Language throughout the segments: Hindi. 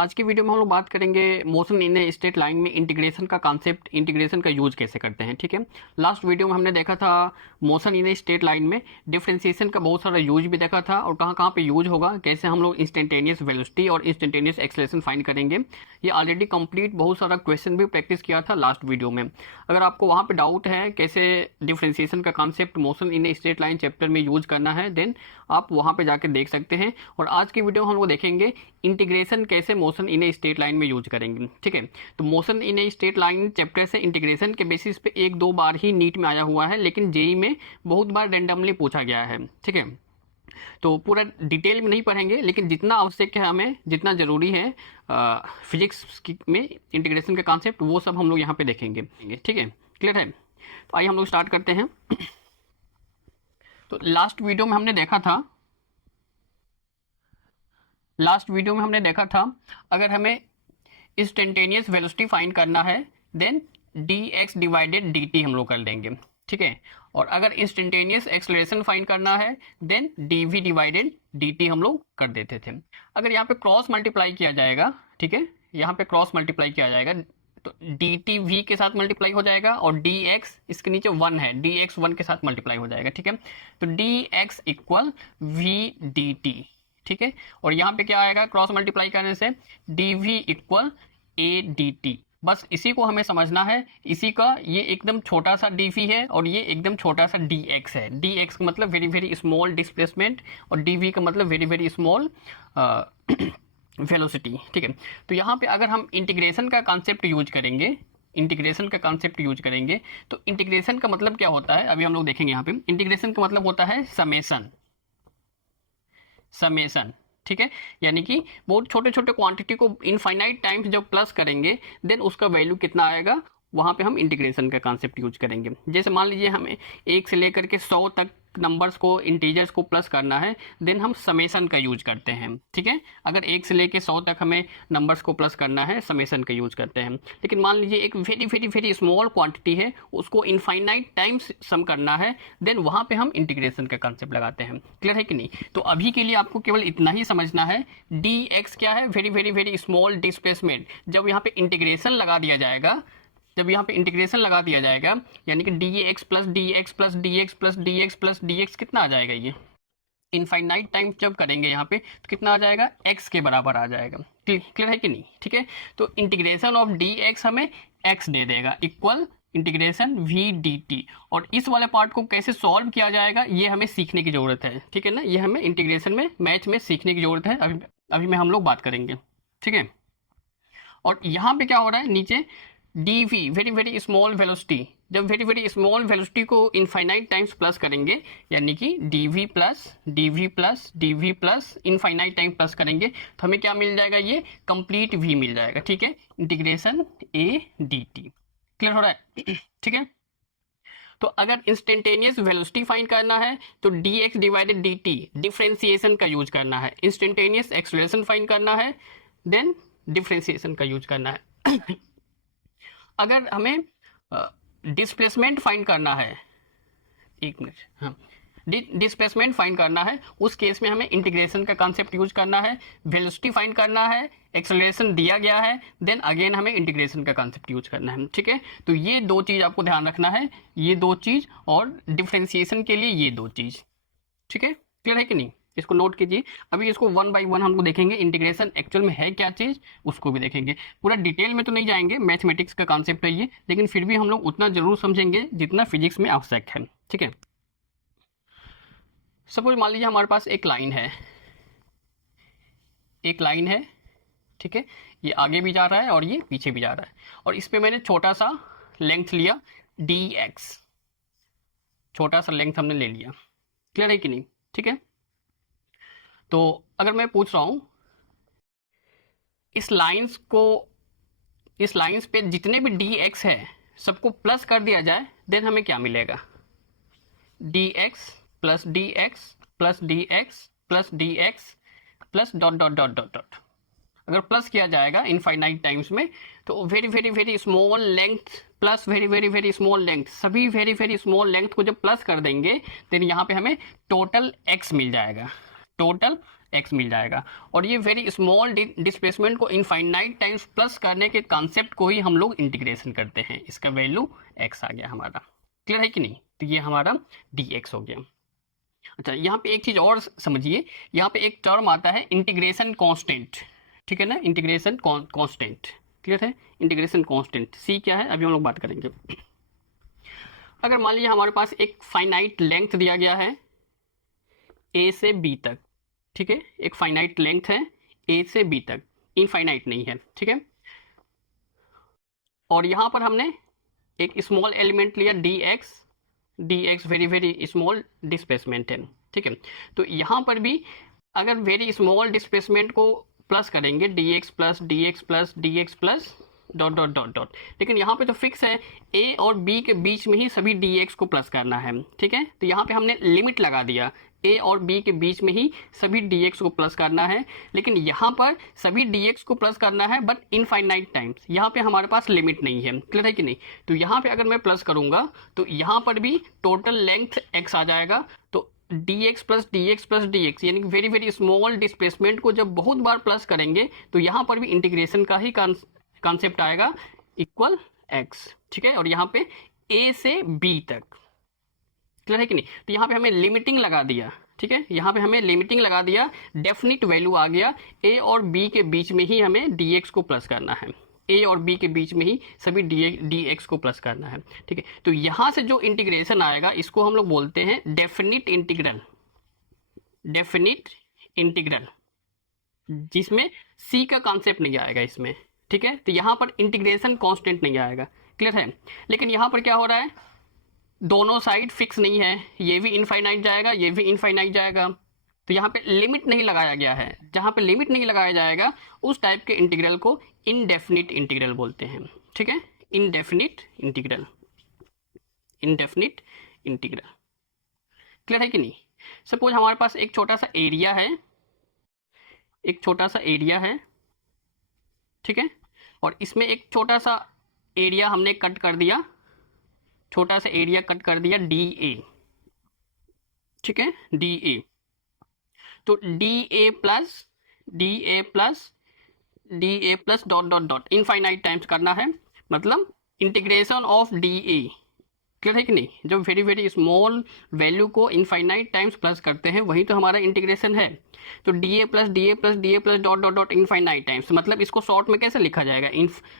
आज की वीडियो में हम लोग बात करेंगे motion in a straight line में इंटीग्रेशन का कॉन्सेप्ट, इंटीग्रेशन का यूज कैसे करते हैं। ठीक है, लास्ट वीडियो में हमने देखा था motion in a straight line में डिफरेंशिएशन का बहुत सारा यूज भी देखा था और कहाँ कहाँ पे यूज होगा, कैसे हम लोग इंस्टेंटेनियस वेलोसिटी और इंस्टेंटेनियस एक्सेलरेशन फाइंड करेंगे। ये ऑलरेडी कंप्लीट बहुत सारा क्वेश्चन भी प्रैक्टिस किया था लास्ट वीडियो में। अगर आपको वहाँ पे डाउट है कैसे डिफरेंशिएशन का concept motion in a straight line chapter में यूज करना है, देन आप वहाँ पे जाके देख सकते हैं। और आज की वीडियो हम लोग देखेंगे इंटीग्रेशन कैसे motion in a straight line में यूज करेंगे। ठीक है, तो motion in a straight line chapter से इंटीग्रेशन के बेसिस पे एक दो बार ही नीट में आया हुआ है, लेकिन जेई में बहुत बार रैंडमली पूछा गया है। ठीक है, तो पूरा डिटेल में नहीं पढ़ेंगे, लेकिन जितना आवश्यक है हमें, जितना ज़रूरी है फिजिक्स में इंटीग्रेशन का कॉन्सेप्ट, वो सब हम लोग यहाँ पे देखेंगे। ठीक है, क्लियर है? तो आइए हम लोग स्टार्ट करते हैं। तो लास्ट वीडियो में हमने देखा था अगर हमें इंस्टेंटेनियस वेलोसिटी फाइंड करना है देन dx डिवाइडेड dt हम लोग कर लेंगे। ठीक है, और अगर इंस्टेंटेनियस एक्सेलरेशन फाइंड करना है देन dv डिवाइडेड dt हम लोग कर देते थे। अगर यहाँ पे क्रॉस मल्टीप्लाई किया जाएगा, ठीक है, यहाँ पे क्रॉस मल्टीप्लाई किया जाएगा तो dt v के साथ मल्टीप्लाई हो जाएगा और dx इसके नीचे 1 है, dx 1 के साथ मल्टीप्लाई हो जाएगा। ठीक है, तो dx इक्वल v dt। ठीक है, और यहाँ पे क्या आएगा क्रॉस मल्टीप्लाई करने से dv इक्वल a dt। बस इसी को हमें समझना है। इसी का ये एकदम छोटा सा dv है और ये एकदम छोटा सा dx है। dx का मतलब वेरी वेरी स्मॉल डिस्प्लेसमेंट और dv का मतलब वेरी वेरी स्मॉल वेलोसिटी। ठीक है, तो यहाँ पे अगर हम इंटीग्रेशन का कॉन्सेप्ट यूज करेंगे, तो इंटीग्रेशन का मतलब क्या होता है अभी हम लोग देखेंगे। यहाँ पे इंटीग्रेशन का मतलब होता है समेशन। ठीक है, यानी कि बहुत छोटे छोटे क्वांटिटी को इनफाइनाइट टाइम्स जब प्लस करेंगे देन उसका वैल्यू कितना आएगा, वहाँ पे हम इंटीग्रेशन का कॉन्सेप्ट यूज करेंगे। जैसे मान लीजिए हमें 1 से लेकर के 100 तक नंबर्स को, इंटीजर्स को प्लस करना है, देन हम समेशन का यूज करते हैं। ठीक है, अगर 1 से लेकर 100 तक हमें नंबर्स को प्लस करना है, समेशन का यूज करते हैं। लेकिन मान लीजिए एक very very very small quantity है, उसको इनफाइनाइट टाइम्स सम करना है, देन वहाँ पे हम इंटीग्रेशन का कॉन्सेप्ट लगाते हैं। क्लियर है कि नहीं? तो अभी के लिए आपको केवल इतना ही समझना है, dx क्या है, very very very small displacement. जब यहाँ पे इंटीग्रेशन लगा दिया जाएगा, यानी कि dx plus dx plus dx plus dx plus dx कितना आ जाएगा, ये इनफाइनाइट टाइम जब करेंगे यहाँ पे तो कितना आ जाएगा, x के बराबर आ जाएगा। क्लियर है कि नहीं? ठीक है, तो इंटीग्रेशन ऑफ dx हमें x दे देगा इक्वल इंटीग्रेशन v dt। और इस वाले पार्ट को कैसे सॉल्व किया जाएगा ये हमें सीखने की जरूरत है। ठीक है ना, ये हमें इंटीग्रेशन में, मैथ में सीखने की जरूरत है। अभी में हम लोग बात करेंगे। ठीक है, और यहाँ पे क्या हो रहा है, नीचे dv very very small velocity, जब वेरी वेरी स्मॉल वेलोसिटी को इनफाइनाइट टाइम्स प्लस करेंगे, यानी कि dv plus infinite time plus करेंगे तो हमें क्या मिल जाएगा, ये कंप्लीट v मिल जाएगा। ठीक है, इंटीग्रेशन a dt। क्लियर हो रहा है? ठीक है, तो अगर इंस्टेंटेनियस वेलोसिटी फाइंड करना है तो dx डिवाइडेड dt डिफरेंशिएशन का यूज करना है। इंस्टेंटेनियस एक्सेलरेशन फाइंड करना है देन डिफरेंशिएशन का यूज करना है। अगर हमें डिस्प्लेसमेंट फाइंड करना है, एक मिनट, हाँ, डिस्प्लेसमेंट फाइंड करना है, उस केस में हमें इंटीग्रेशन का कॉन्सेप्ट यूज करना है। वेलोसिटी फाइंड करना है, एक्सेलरेशन दिया गया है, देन अगेन हमें इंटीग्रेशन का कॉन्सेप्ट यूज करना है। ठीक है, तो ये दो चीज़ आपको ध्यान रखना है, ये दो चीज़, और डिफरेंशिएशन के लिए ये दो चीज़। ठीक है, क्लियर है कि नहीं? इसको नोट कीजिए। अभी इसको 1 बाय 1 हम लोग देखेंगे, इंटीग्रेशन एक्चुअल में है क्या चीज़ उसको भी देखेंगे। पूरा डिटेल में तो नहीं जाएंगे, मैथमेटिक्स का कॉन्सेप्ट है ये, लेकिन फिर भी हम लोग उतना जरूर समझेंगे जितना फिजिक्स में आवश्यक है। ठीक है, सपोज मान लीजिए हमारे पास एक लाइन है, ठीक है, ये आगे भी जा रहा है और ये पीछे भी जा रहा है, और इस पर मैंने छोटा सा लेंथ लिया dx, छोटा सा लेंथ हमने ले लिया। क्लियर है कि नहीं? ठीक है, तो अगर मैं पूछ रहा हूं इस लाइंस पे जितने भी dx है सबको प्लस कर दिया जाए, देन हमें क्या मिलेगा, dx plus dx plus dx plus dx plus dot dot dot dot dot. अगर प्लस किया जाएगा इनफाइनाइट टाइम्स में तो very very very small length plus very very very small length, सभी वेरी वेरी स्मॉल लेंथ को जब प्लस कर देंगे देन यहाँ पे हमें टोटल x मिल जाएगा, टोटल x मिल जाएगा। और ये वेरी स्मॉल डिस्प्लेसमेंट को इनफाइनाइट टाइम्स प्लस करने के कॉन्सेप्ट को ही हम लोग इंटीग्रेशन करते हैं। इसका वैल्यू x आ गया हमारा। क्लियर है कि नहीं? तो ये हमारा dx हो गया। अच्छा, यहाँ पे एक चीज़ और समझिए, यहाँ पे एक टर्म आता है इंटीग्रेशन कांस्टेंट, ठीक है ना, इंटीग्रेशन कांस्टेंट। क्लियर है? इंटीग्रेशन कांस्टेंट सी क्या है अभी हम लोग बात करेंगे। अगर मान लीजिए हमारे पास एक फाइनाइट लेंथ दिया गया है ए से बी तक, ठीक है, एक फाइनाइट लेंथ है ए से बी तक, इनफाइनाइट नहीं है, ठीक है, और यहाँ पर हमने एक स्मॉल एलिमेंट लिया dx very very small displacement है, ठीक है। तो यहाँ पर भी अगर वेरी स्मॉल डिस्प्लेसमेंट को प्लस करेंगे dx plus dot dot dot dot, लेकिन यहाँ पे तो फिक्स है a और b के बीच में ही सभी dx को प्लस करना है, ठीक है। तो यहाँ पे हमने लिमिट लगा दिया, a और b के बीच में ही सभी dx को प्लस करना है, लेकिन यहाँ पर सभी dx को प्लस करना है बट इनफाइनाइट टाइम्स, यहाँ पे हमारे पास लिमिट नहीं है। क्लियर है कि नहीं? तो यहाँ पे अगर मैं प्लस करूँगा तो यहाँ पर भी टोटल लेंथ x आ जाएगा। तो dx प्लस dx यानी कि वेरी वेरी स्मॉल डिस्प्लेसमेंट को जब बहुत बार प्लस करेंगे तो यहाँ पर भी इंटीग्रेशन का ही कॉन्सेप्ट आएगा, इक्वल x, ठीक है। और यहाँ पे a से b तक, क्लियर है कि नहीं? तो यहाँ पे हमें लिमिटिंग लगा दिया, ठीक है, यहाँ पे हमें लिमिटिंग लगा दिया, डेफिनिट वैल्यू आ गया, a और b के बीच में ही हमें dx को प्लस करना है, a और b के बीच में ही सभी dx को प्लस करना है, ठीक है। तो यहाँ से जो इंटीग्रेशन आएगा इसको हम लोग बोलते हैं डेफिनिट इंटीग्रल, जिसमें c का कॉन्सेप्ट नहीं आएगा इसमें, ठीक है। तो यहाँ पर इंटीग्रेशन कांस्टेंट नहीं आएगा। क्लियर है? लेकिन यहाँ पर क्या हो रहा है, दोनों साइड फिक्स नहीं है, ये भी इनफाइनाइट जाएगा, ये भी इनफाइनाइट जाएगा, तो यहाँ पे लिमिट नहीं लगाया गया है। जहाँ पे लिमिट नहीं लगाया जाएगा उस टाइप के इंटीग्रल को इनडेफिनिट इंटीग्रल बोलते हैं, ठीक है, इनडेफिनिट इंटीग्रल। क्लियर है कि नहीं? सपोज हमारे पास एक छोटा सा एरिया है, ठीक है, और इसमें एक छोटा सा एरिया हमने कट कर दिया, DA, ठीक है, DA। तो DA plus dot dot dot infinite times करना है, मतलब इंटीग्रेशन ऑफ DA। क्लियर है कि नहीं? जब वेरी वेरी स्मॉल वैल्यू को इनफाइनाइट टाइम्स प्लस करते हैं वही तो हमारा इंटीग्रेशन है। तो DA plus dot dot dot infinite times, मतलब इसको शॉर्ट में कैसे लिखा जाएगा,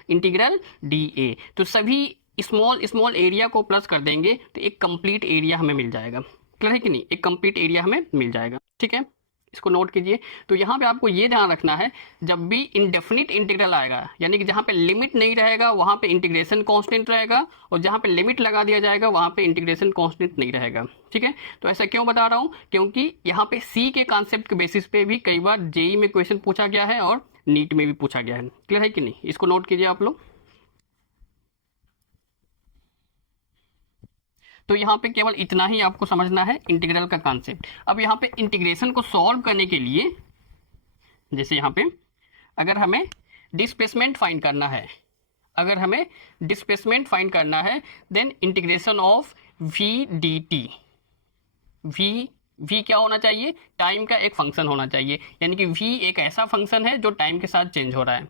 इंटीग्रल DA। तो सभी स्मॉल एरिया को प्लस कर देंगे तो एक कंप्लीट एरिया हमें मिल जाएगा। क्लियर है कि नहीं? एक कंप्लीट एरिया हमें मिल जाएगा, ठीक है, इसको नोट कीजिए। तो यहाँ पे आपको ये ध्यान रखना है, जब भी इंडेफिनिट इंटीग्रल आएगा यानी कि जहाँ पे लिमिट नहीं रहेगा वहाँ पे इंटीग्रेशन कांस्टेंट रहेगा, और जहाँ पे लिमिट लगा दिया जाएगा वहाँ पे इंटीग्रेशन कांस्टेंट नहीं रहेगा, ठीक है। तो ऐसा क्यों बता रहा हूँ, क्योंकि यहाँ पे सी के कॉन्सेप्ट के बेसिस पे भी कई बार जेई में क्वेश्चन पूछा गया है और नीट में भी पूछा गया है। क्लियर है कि नहीं? इसको नोट कीजिए आप लोग। तो यहाँ पे केवल इतना ही आपको समझना है इंटीग्रल का कॉन्सेप्ट। अब यहाँ पे इंटीग्रेशन को सॉल्व करने के लिए, जैसे यहाँ पे अगर हमें डिस्प्लेसमेंट फाइंड करना है, then integration of v dt, v क्या होना चाहिए, टाइम का एक फंक्शन होना चाहिए, यानी कि v एक ऐसा फंक्शन है जो टाइम के साथ चेंज हो रहा है।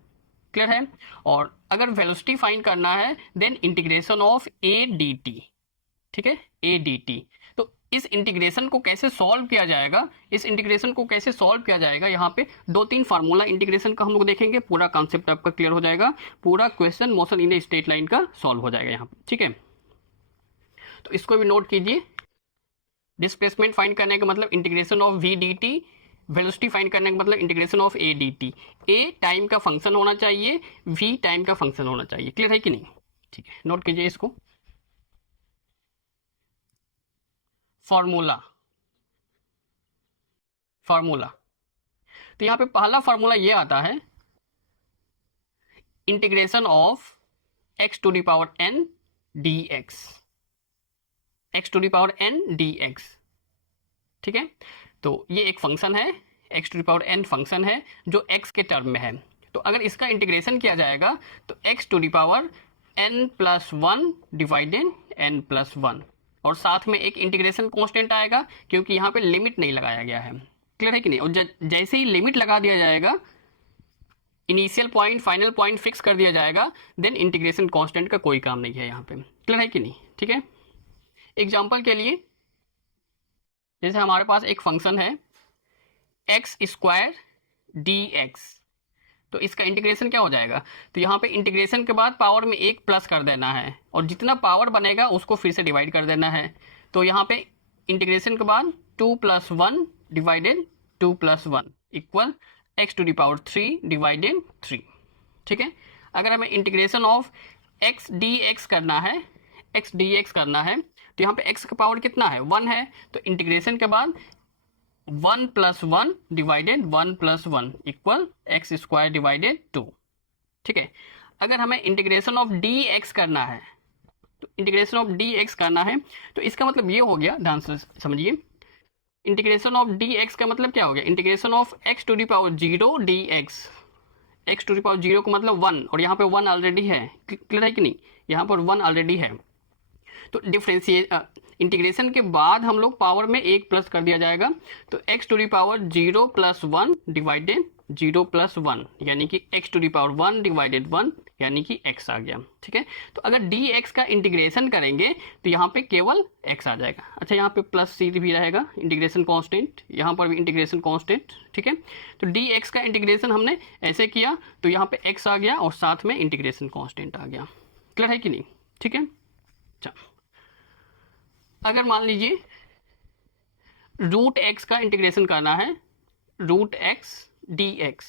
क्लियर है? और अगर वेलोसिटी फाइंड करना है then integration of a dt, ठीक है, a dt। तो इस इंटीग्रेशन को कैसे सॉल्व किया जाएगा, यहाँ पे 2-3 फार्मूला इंटीग्रेशन का हम लोग देखेंगे, पूरा कॉन्सेप्ट आपका क्लियर हो जाएगा, पूरा question motion in a straight line का सॉल्व हो जाएगा यहाँ पे, ठीक है। तो इसको भी नोट कीजिए, डिस्प्लेसमेंट फाइंड करने का मतलब integration of v dt, velocity find करने का मतलब integration of a dt। a time का फंक्शन होना चाहिए, v टाइम का फंक्शन होना चाहिए। क्लियर है कि नहीं? ठीक है, नोट कीजिए इसको। फार्मूला तो यहाँ पे पहला फार्मूला ये आता है, integration of x to the power n dx, ठीक है। तो ये एक फंक्शन है, x to the power n function है जो x के टर्म में है। तो अगर इसका इंटीग्रेशन किया जाएगा तो x to the power n+1 divided n+1, और साथ में एक इंटीग्रेशन कांस्टेंट आएगा क्योंकि यहाँ पे लिमिट नहीं लगाया गया है। क्लियर है कि नहीं। और जैसे ही लिमिट लगा दिया जाएगा, initial point final point fix कर दिया जाएगा, देन इंटीग्रेशन कांस्टेंट का कोई काम नहीं है यहाँ पे। क्लियर है कि नहीं, ठीक है। एग्जांपल के लिए जैसे हमारे पास एक फंक्शन है एक्स स्क्वायर डी एक्स, तो इसका इंटीग्रेशन क्या हो जाएगा, तो यहाँ पे इंटीग्रेशन के बाद पावर में एक प्लस कर देना है और जितना पावर बनेगा उसको फिर से डिवाइड कर देना है। तो यहाँ पे इंटीग्रेशन के बाद 2 + 1 डिवाइडेड 2 + 1 इक्वल x⁻³ डिवाइडेड 3, ठीक है। अगर हमें इंटीग्रेशन ऑफ x dx करना है, x dx करना है, तो यहाँ पे x का पावर कितना है, 1 है, तो इंटीग्रेशन के बाद 1 + 1 डिवाइडेड 1 + 1 इक्वल x² डिवाइडेड 2, ठीक है। अगर हमें इंटीग्रेशन ऑफ dx करना है, तो इंटीग्रेशन ऑफ dx करना है, तो इसका मतलब ये हो गया, ध्यान से समझिए, इंटीग्रेशन ऑफ dx का मतलब क्या हो गया, integration of x⁻0 dx, x⁻0 का मतलब 1 और यहाँ पे 1 ऑलरेडी है, क्लियर है कि नहीं, यहाँ पर 1 ऑलरेडी है। तो डिफरेंशिएट इंटीग्रेशन के बाद हम लोग पावर में एक प्लस कर दिया जाएगा, तो x⁻0 + 1 डिवाइडेड 0 + 1 यानी कि x⁻1 डिवाइडेड 1 यानी कि x आ गया, ठीक है। तो अगर dx का इंटीग्रेशन करेंगे तो यहाँ पे केवल x आ जाएगा। अच्छा, यहाँ पे प्लस c भी रहेगा इंटीग्रेशन कांस्टेंट, यहाँ पर भी इंटीग्रेशन कांस्टेंट, ठीक है। तो dx का इंटीग्रेशन हमने ऐसे किया तो यहाँ पे x आ गया और साथ में इंटीग्रेशन कांस्टेंट आ गया। क्लियर है कि नहीं, ठीक है। अच्छा, अगर मान लीजिए √x का इंटीग्रेशन करना है, √x dx,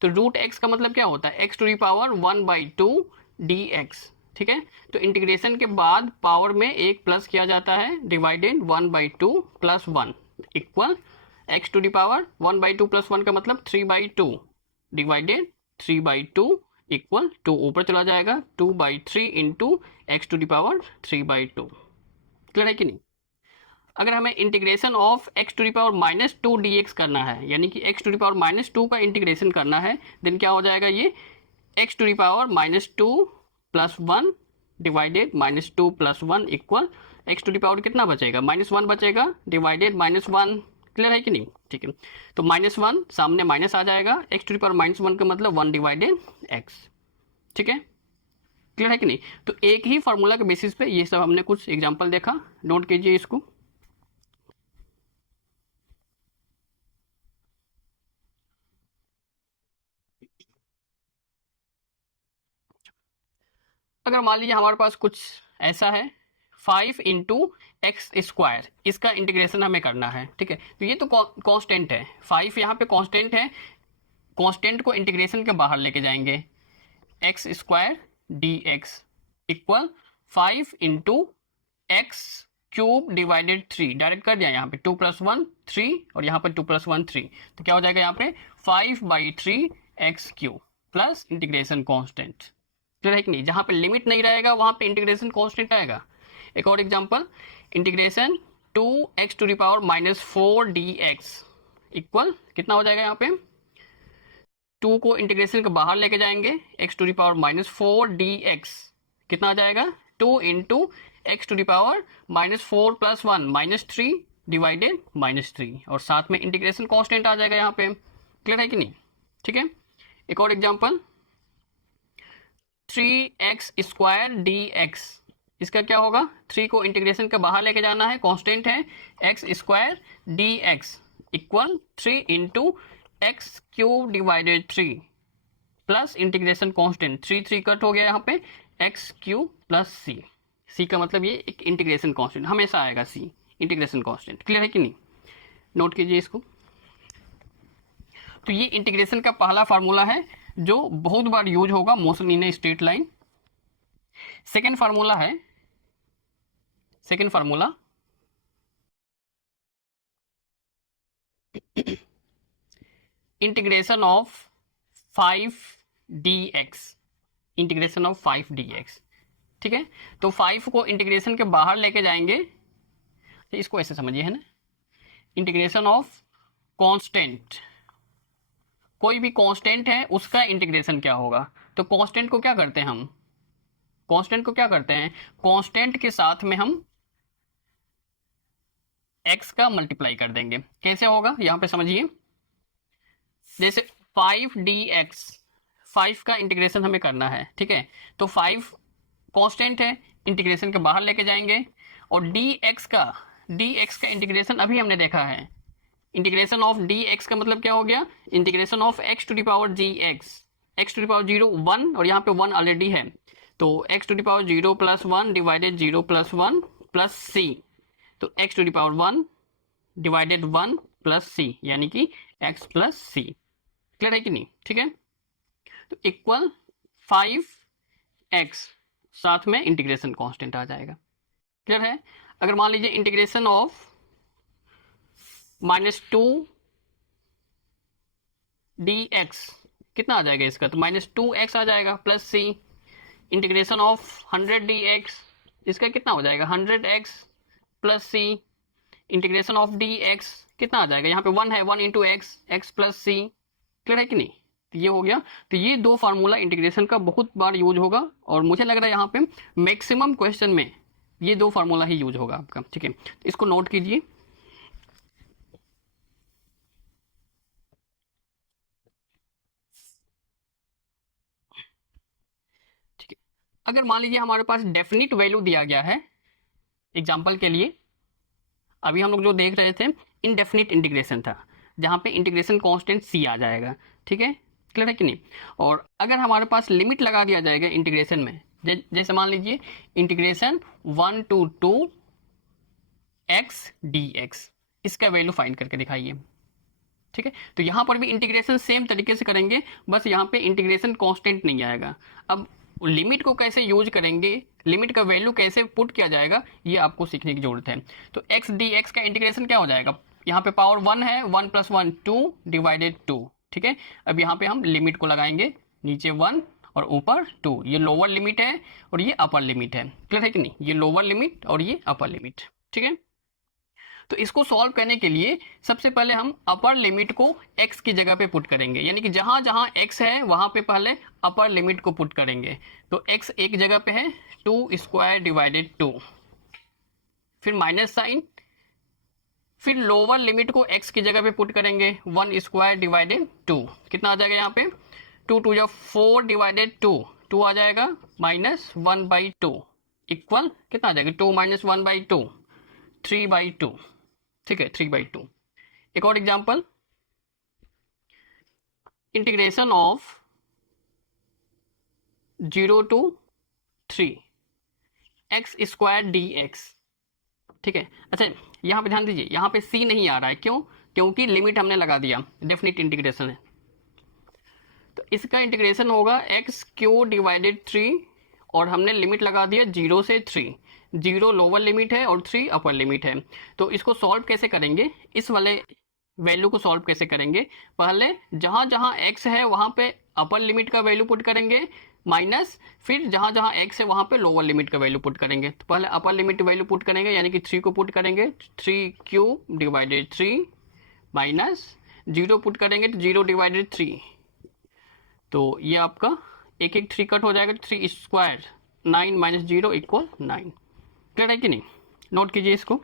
तो √x का मतलब क्या होता है, x⁻1/2 dx, ठीक है। तो इंटीग्रेशन के बाद पावर में एक प्लस किया जाता है डिवाइडेड 1/2 + 1 इक्वल x⁻1/2 + 1 का मतलब 3/2 डिवाइडेड 3/2 इक्वल 2 ऊपर चला जाएगा 2/3 इंटू x⁻3/2। क्लियर है कि नहीं। अगर हमें इंटीग्रेशन ऑफ x⁻−2 dx करना है, यानी कि x⁻−2 का इंटीग्रेशन करना है, देन क्या हो जाएगा, ये x⁻−2 + 1 डिवाइडेड -2 + 1 इक्वल x⁻ कितना बचेगा, -1 बचेगा डिवाइडेड -1। क्लियर है कि नहीं, ठीक है। तो -1 सामने माइनस आ जाएगा, x⁻−1 का मतलब 1 डिवाइडेड x, ठीक है। क्लियर है कि नहीं। तो एक ही फार्मूला के बेसिस पे ये सब हमने कुछ एग्जांपल देखा, नोट कीजिए इसको। अगर मान लीजिए हमारे पास कुछ ऐसा है 5 × x², इसका इंटीग्रेशन हमें करना है, ठीक है। तो ये तो कांस्टेंट है, 5 यहाँ पे कांस्टेंट है, कांस्टेंट को इंटीग्रेशन के बाहर लेके जाएंगे, x² dx equal 5 × x³ divided 3, direct कर दिया, यहाँ पे 2 + 1 3 और यहाँ पर 2 + 1 3, तो क्या हो जाएगा यहाँ पे 5/3 x³ plus integration constant. Clear है कि नहीं, जहाँ पे लिमिट नहीं रहेगा वहाँ पे इंटीग्रेशन कांस्टेंट आएगा। एक और example, integration 2x⁻⁻4 dx equal कितना हो जाएगा, यहाँ पे 2 को इंटीग्रेशन के बाहर लेके जाएंगे, x⁻⁻4 dx कितना आ जाएगा, 2 × x⁻⁻4 + 1 -3 डिवाइडेड -3 और साथ में इंटीग्रेशन कांस्टेंट आ जाएगा यहाँ पे। क्लियर है कि नहीं, ठीक है। एक और एग्जांपल 3x² dx, इसका क्या होगा, 3 को इंटीग्रेशन के बाहर लेके जाना है, कांस्टेंट है x² dx equal 3 × x³ divided 3 plus integration constant 3 cut हो गया यहाँ पे x³ + c, c का मतलब ये एक इंटीग्रेशन कांस्टेंट हमेशा आएगा, c इंटीग्रेशन कांस्टेंट। क्लियर है कि नहीं, नोट कीजिए इसको। तो ये इंटीग्रेशन का पहला फार्मूला है जो बहुत बार यूज होगा, motion in a straight line. Second formula है, second formula integration of 5 dx, integration of 5 dx, ठीक है। तो 5 को इंटीग्रेशन के बाहर लेके जाएंगे, तो इसको ऐसे समझिए, है ना, इंटीग्रेशन ऑफ कांस्टेंट, कोई भी कांस्टेंट है उसका इंटीग्रेशन क्या होगा, तो कांस्टेंट को क्या करते हैं हम, कांस्टेंट को क्या करते हैं, कांस्टेंट के साथ में हम x का मल्टीप्लाई कर देंगे। कैसे होगा यहाँ पे समझिए, जैसे 5dx, 5 का इंटीग्रेशन हमें करना है, ठीक है, तो 5 कांस्टेंट है, इंटीग्रेशन के बाहर लेके जाएंगे, और dx का इंटीग्रेशन अभी हमने देखा है, इंटीग्रेशन ऑफ dx का मतलब क्या हो गया, integration of x to the power gx, x to the power 0 1, और यहाँ पे 1 ऑलरेडी है, तो x to the power 0 plus 1 divided 0 plus 1 plus c, तो x to the power 1 divided 1 plus c, यानी कि x प्लस c। क्लियर है कि नहीं? ठीक है, तो इक्वल 5x, साथ में इंटीग्रेशन कांस्टेंट आ जाएगा। क्लियर है? अगर मान लीजिए इंटीग्रेशन ऑफ -2 dx कितना आ जाएगा इसका, तो -2x आ जाएगा plus c, integration of 100 dx इसका कितना हो जाएगा 100x plus c, integration of dx कितना आ जाएगा, यहाँ पे 1 है, 1 इंटू एक्स, एक्स प्लस सी। क्लियर है कि नहीं? तो ये हो गया। तो ये दो फार्मूला इंटीग्रेशन का बहुत बार यूज होगा, और मुझे लग रहा है यहाँ पे मैक्सिमम क्वेश्चन में ये दो फार्मूला ही यूज होगा आपका। ठीक है, तो इसको नोट कीजिए। ठीक है, अगर मान लीजिए हमारे पास डेफिनिट वैल्यू दिया गया है, एग्जाम्पल के लिए अभी हम लोग जो देख रहे थे इनडेफिनिट इंटीग्रेशन था, जहाँ पे इंटीग्रेशन कांस्टेंट सी आ जाएगा। ठीक है, क्लियर है कि नहीं? और अगर हमारे पास लिमिट लगा दिया जाएगा इंटीग्रेशन में, जैसे मान लीजिए इंटीग्रेशन 1 to 2 x dx, इसका वैल्यू फाइंड करके दिखाइए। ठीक है, तो यहाँ पर भी इंटीग्रेशन सेम तरीके से करेंगे, बस यहाँ पे इंटीग्रेशन कांस्टेंट नहीं आएगा। अब लिमिट को कैसे यूज करेंगे, लिमिट का वैल्यू कैसे पुट किया जाएगा, ये आपको सीखने की जरूरत है। तो x dx का इंटीग्रेशन क्या हो जाएगा, यहाँ पे पावर 1 है, 1 + 1 2 डिवाइडेड 2। ठीक है, अब यहाँ पे हम लिमिट को लगाएंगे, नीचे 1 और ऊपर 2, ये लोअर लिमिट है और ये अपर लिमिट है। क्लियर है कि नहीं? ये लोअर लिमिट और ये अपर लिमिट। ठीक है, तो इसको सॉल्व करने के लिए सबसे पहले हम अपर लिमिट को x की जगह पे पुट करेंगे, यानी कि जहां जहां x है वहां पे पहले अपर लिमिट को पुट करेंगे। तो x एक जगह पे है 2² डिवाइडेड 2, फिर माइनस साइन, फिर लोअर लिमिट को x की जगह पे पुट करेंगे 1² डिवाइडेड 2, कितना आ जाएगा यहाँ पे 2 2 जा 4 डिवाइडेड 2, 2 आ जाएगा -1/2 इक्वल कितना आ जाएगा 2 - 1/2 3/2। ठीक है, 3/2। एक और example, integration of 0 to 3 x² dx। ठीक है, अच्छा यहाँ पे ध्यान दीजिए, यहाँ पे c नहीं आ रहा है, क्यों? क्योंकि लिमिट हमने लगा दिया, डेफिनिट इंटीग्रेशन है। तो इसका इंटीग्रेशन होगा x³ डिवाइडेड 3, और हमने लिमिट लगा दिया 0 से 3, 0 लोअर लिमिट है और 3 अपर लिमिट है। तो इसको सॉल्व कैसे करेंगे, इस वाले वैल्यू को सॉल्व कैसे करेंगे, पहले जहां जहां x है वहां पे अपर लिमिट का वैल्यू पुट करेंगे, माइनस फिर जहां जहां x है वहां पे लोअर लिमिट का वैल्यू पुट करेंगे। तो पहले अपर लिमिट वैल्यू पुट करेंगे, यानी कि 3 को पुट करेंगे, 3³ डिवाइडेड 3 माइनस 0 पुट करेंगे तो 0 डिवाइडेड 3, तो ये आपका एक एक 3 कट हो जाएगा, 3², 9 - 0 इक्वल 9। क्लियर है कि नहीं? नोट कीजिए इसको।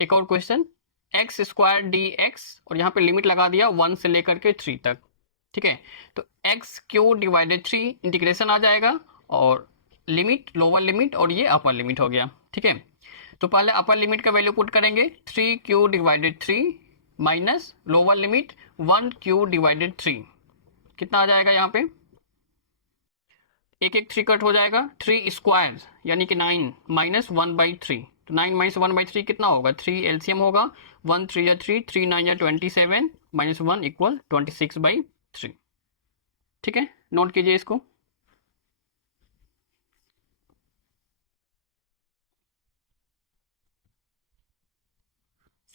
एक और क्वेश्चन, x² dx, और यहाँ पे लिमिट लगा दिया 1 से लेकर के 3 तक। ठीक है, तो x³ डिवाइडेड 3 इंटीग्रेशन आ जाएगा, और लिमिट लोअर लिमिट और ये अपर लिमिट हो गया। ठीक है, तो पहले अपर लिमिट का वैल्यू पुट करेंगे 3³ divided 3 minus lower limit 1³ divided 3, कितना आ जाएगा यहाँ पे एक एक 3 कट हो जाएगा, 3² यानी कि 9 माइनस 1/3, तो 9 - 1/3 कितना होगा 3 एलसीएम होगा, 1 3 या 3, 3 9 या 27 माइनस 1 इक्वल 26/3। ठीक है, नोट कीजिए इसको।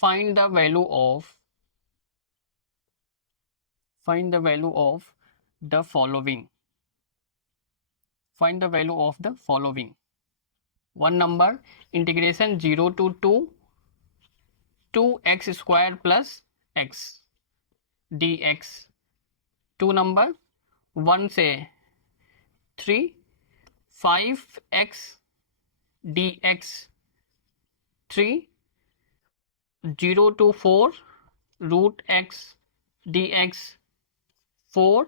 Find the value of the following, find the value of the following. One number, integration 0 to 2 2x² plus x, D X 2 number 1 से 3 5x D X 3 0 to 4 root x D X 4